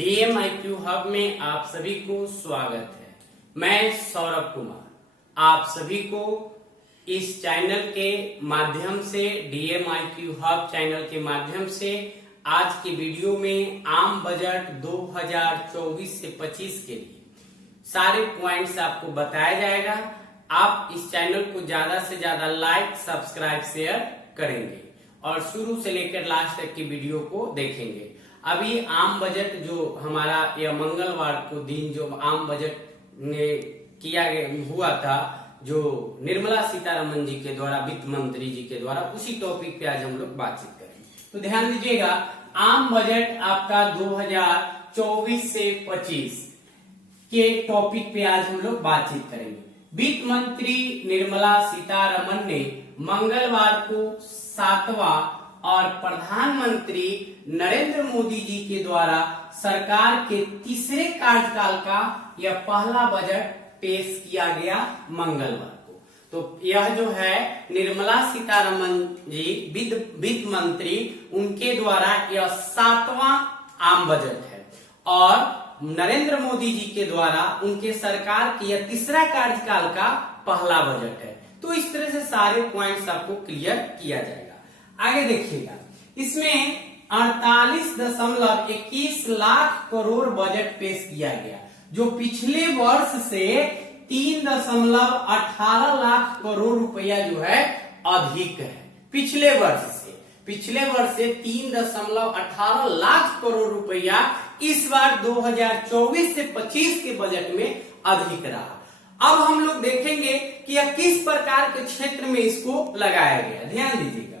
DMIQ hub में आप सभी को स्वागत है। मैं सौरभ कुमार आप सभी को इस चैनल के माध्यम से DMIQ हब चैनल के माध्यम से आज की वीडियो में आम बजट 2024 से 25 के लिए सारे पॉइंट्स आपको बताया जाएगा। आप इस चैनल को ज्यादा से ज्यादा लाइक, सब्सक्राइब, शेयर करेंगे और शुरू से लेकर लास्ट तक की वीडियो को देखेंगे। अभी आम बजट जो हमारा यह मंगलवार को दिन जो आम बजट ने किया हुआ था, जो निर्मला सीतारमन जी के द्वारा, वित्त मंत्री जी के द्वारा, उसी टॉपिक पे आज हम लोग बातचीत करेंगे। तो ध्यान दीजिएगा, आम बजट आपका 2024 से 25 के टॉपिक पे आज हम लोग बातचीत करेंगे। वित्त मंत्री निर्मला सीतारमन ने मंगलवार को 7वां और प्रधानमंत्री नरेंद्र मोदी जी के द्वारा सरकार के तीसरे कार्यकाल का यह पहला बजट पेश किया गया मंगलवार को। तो यह जो है निर्मला सीतारमन जी वित्त मंत्री, उनके द्वारा यह 7वां आम बजट है और नरेंद्र मोदी जी के द्वारा उनके सरकार की यह तीसरा कार्यकाल का पहला बजट है। तो इस तरह से सारे पॉइंट्स आपको क्लियर किया जाएगा। आगे देखिएगा, इसमें 48.21 लाख करोड़ बजट पेश किया गया, जो पिछले वर्ष से 3.18 लाख करोड़ रुपया जो है अधिक है। पिछले वर्ष से 3.18 लाख करोड़ रुपया इस बार 2024 से 25 के बजट में अधिक रहा। अब हम लोग देखेंगे कि यह किस प्रकार के क्षेत्र में इसको लगाया गया। ध्यान दीजिएगा,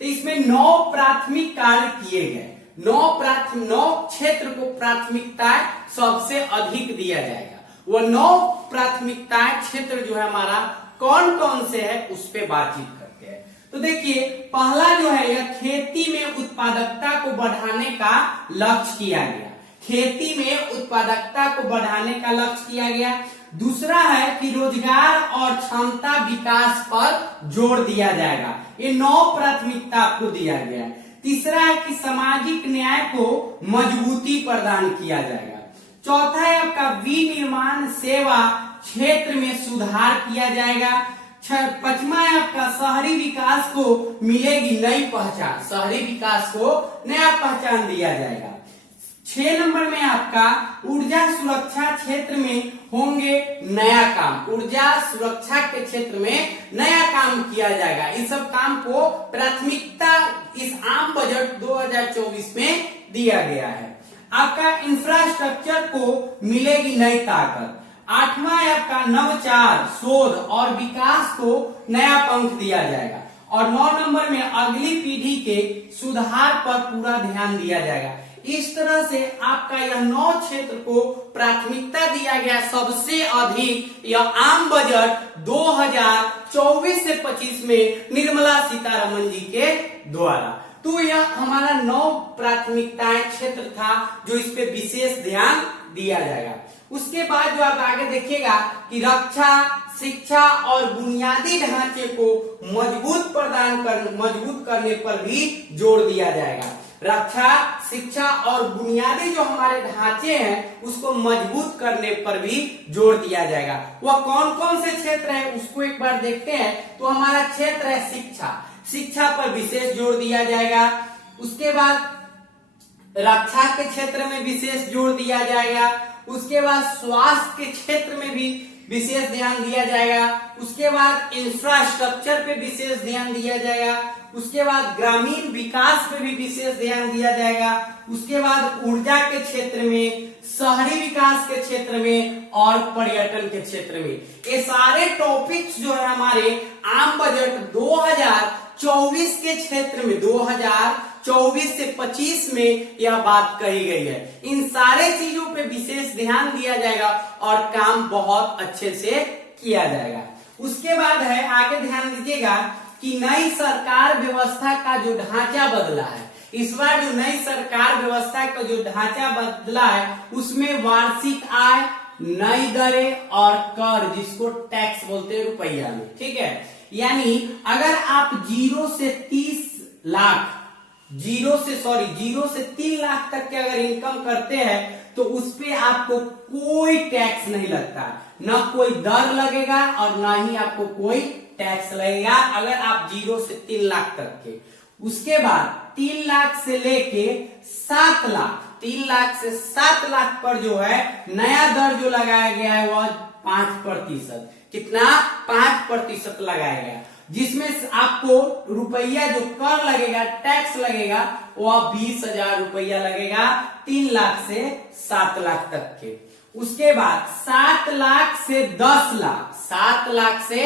तो इसमें 9 प्राथमिक कार्य किए गए। 9 क्षेत्र को प्राथमिकता सबसे अधिक दिया जाएगा। वह 9 प्राथमिकता क्षेत्र जो है हमारा कौन कौन से है, उस पे बातचीत करते हैं। तो देखिए, पहला जो है यह खेती में उत्पादकता को बढ़ाने का लक्ष्य किया गया। खेती में उत्पादकता को बढ़ाने का लक्ष्य किया गया। दूसरा है कि रोजगार और क्षमता विकास पर जोर दिया जाएगा। ये 9 प्राथमिकता आपको दिया गया है। तीसरा है कि सामाजिक न्याय को मजबूती प्रदान किया जाएगा। चौथा है आपका विनिर्माण सेवा क्षेत्र में सुधार किया जाएगा। 5वां है आपका शहरी विकास को मिलेगी नई पहचान। शहरी विकास को नया पहचान दिया जाएगा। 6 नंबर में आपका ऊर्जा सुरक्षा क्षेत्र में होंगे नया काम। ऊर्जा सुरक्षा के क्षेत्र में नया काम किया जाएगा। इस सब काम को प्राथमिकता इस आम बजट 2024 में दिया गया है। आपका इंफ्रास्ट्रक्चर को मिलेगी नई ताकत। 8वां है आपका नवाचार, शोध और विकास को नया पंख दिया जाएगा। और 9 नंबर में अगली पीढ़ी के सुधार पर पूरा ध्यान दिया जाएगा। इस तरह से आपका यह 9 क्षेत्र को प्राथमिकता दिया गया सबसे अधिक यह आम बजट 2024 से 25 में निर्मला सीतारमन जी के द्वारा। तो यह हमारा 9 प्राथमिकताएं क्षेत्र था जो इस पे विशेष ध्यान दिया जाएगा। उसके बाद जो आप आगे देखिएगा कि रक्षा, शिक्षा और बुनियादी ढांचे को मजबूत करने पर भी जोर दिया जाएगा। रक्षा, शिक्षा और बुनियादी जो हमारे ढांचे हैं उसको मजबूत करने पर भी जोर दिया जाएगा। वह कौन कौन से क्षेत्र है उसको एक बार देखते हैं। तो हमारा क्षेत्र है शिक्षा। शिक्षा पर विशेष जोर दिया जाएगा। उसके बाद रक्षा के क्षेत्र में विशेष जोर दिया जाएगा। उसके बाद स्वास्थ्य के क्षेत्र में भी विशेष ध्यान दिया जाएगा। उसके बाद इंफ्रास्ट्रक्चर पे विशेष ध्यान दिया जाएगा। उसके बाद ग्रामीण विकास पे भी विशेष ध्यान दिया जाएगा। उसके बाद ऊर्जा के क्षेत्र में, शहरी विकास के क्षेत्र में और पर्यटन के क्षेत्र में। ये सारे टॉपिक्स जो है हमारे आम बजट 2024 के क्षेत्र में 2024 से 25 में यह बात कही गई है। इन सारे चीजों पे विशेष ध्यान दिया जाएगा और काम बहुत अच्छे से किया जाएगा। उसके बाद है, आगे ध्यान दीजिएगा कि नई सरकार व्यवस्था का जो ढांचा बदला है। इस बार जो नई सरकार व्यवस्था का जो ढांचा बदला है उसमें वार्षिक आय, नई दरें और कर, जिसको टैक्स बोलते हैं रुपया में, ठीक है। यानी अगर आप 0 से 30 लाख जीरो से 3 लाख तक के अगर इनकम करते हैं तो उस पे आपको कोई टैक्स नहीं लगता, ना कोई दर लगेगा और ना ही आपको कोई टैक्स लगेगा अगर आप 0 से 3 लाख तक के। उसके बाद 3 लाख से लेके 7 लाख, 3 लाख से 7 लाख पर जो है नया दर जो लगाया गया है वह 5%। कितना? 5% लगाया गया, जिसमें आपको रुपया जो कर लगेगा, टैक्स लगेगा, वह 20,000 रुपया लगेगा 3 लाख से 7 लाख तक के। उसके बाद 7 लाख से 10 लाख, 7 लाख से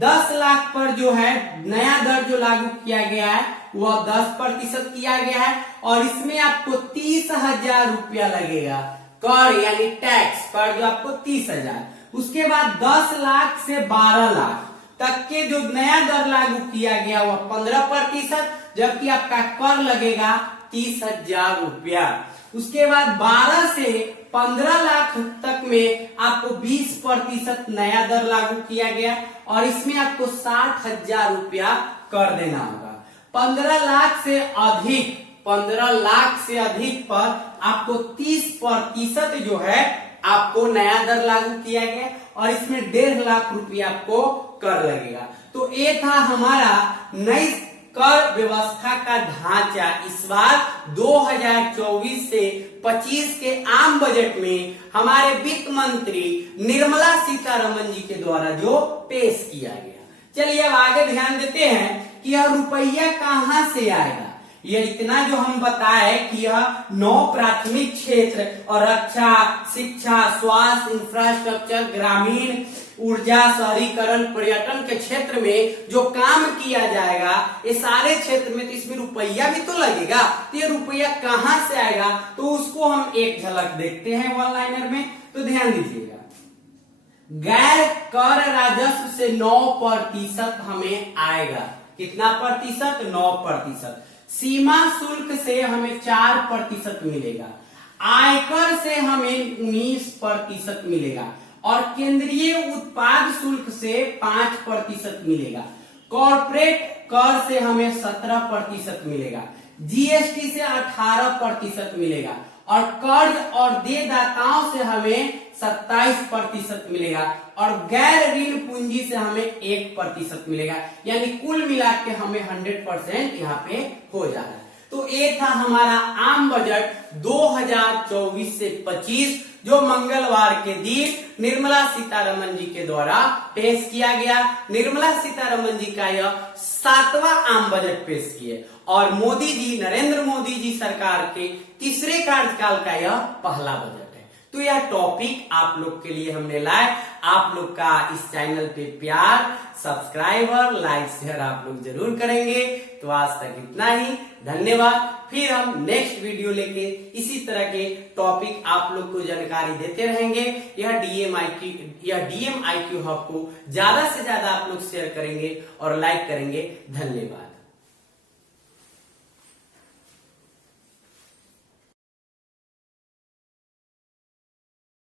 10 लाख पर जो है नया दर जो लागू किया गया है वह 10% किया गया है और इसमें आपको 30,000 रुपया लगेगा कर, यानी टैक्स पर जो आपको 30,000। उसके बाद 10 लाख से 12 लाख तक के जो नया दर लागू किया गया वह 15%, जबकि आपका कर लगेगा 30,000 रुपया। उसके बाद 12 से 15 लाख तक में आपको 20% नया दर लागू किया गया और इसमें आपको 60,000 रुपया कर देना होगा। 15 लाख से अधिक, 15 लाख से अधिक पर आपको 30% जो है आपको नया दर लागू किया गया और इसमें 1.5 लाख रुपया आपको कर लगेगा। तो ये था हमारा नई कर व्यवस्था का ढांचा इस बार 2024 से 25 के आम बजट में हमारे वित्त मंत्री निर्मला सीतारमन जी के द्वारा जो पेश किया गया। चलिए अब आगे ध्यान देते हैं कि यह रुपया कहां से आएगा। यह इतना जो हम बताए कि यह 9 प्राथमिक क्षेत्र और रक्षा, शिक्षा, स्वास्थ्य, इंफ्रास्ट्रक्चर, ग्रामीण, ऊर्जा, शहरीकरण, पर्यटन के क्षेत्र में जो काम किया जाएगा, ये सारे क्षेत्र में तो इसमें रुपया भी तो लगेगा। तो ये रुपया कहां से आएगा तो उसको हम एक झलक देखते हैं वन लाइनर में। तो ध्यान दीजिएगा, गैर कर राजस्व से 9% हमें आएगा। कितना प्रतिशत? 9%। सीमा शुल्क से हमें 4% मिलेगा, आयकर से हमें 19% मिलेगा और केंद्रीय उत्पाद शुल्क से 5% मिलेगा। कॉर्पोरेट कर से हमें 17% मिलेगा, जीएसटी से 18% मिलेगा और कर्ज और देयदाताओं से हमें 27% मिलेगा और गैर ऋण पूंजी से हमें 1% मिलेगा। यानी कुल मिला के हमें 100% यहाँ पे हो जा रहा है। तो ये था हमारा आम बजट 2024 से 25 जो मंगलवार के दिन निर्मला सीतारमन जी के द्वारा पेश किया गया। निर्मला सीतारमन जी का यह 7वां आम बजट पेश किए और मोदी जी, नरेंद्र मोदी जी सरकार के तीसरे कार्यकाल का यह पहला बजट है। तो यह टॉपिक आप लोग के लिए हमने लाए। आप लोग का इस चैनल पे प्यार, सब्सक्राइबर, लाइक, शेयर आप लोग जरूर करेंगे। तो आज तक इतना ही, धन्यवाद। फिर हम नेक्स्ट वीडियो लेके इसी तरह के टॉपिक आप लोग को जानकारी देते रहेंगे। यह डीएम IQ हब को ज्यादा से ज्यादा आप लोग शेयर करेंगे और लाइक करेंगे। धन्यवाद।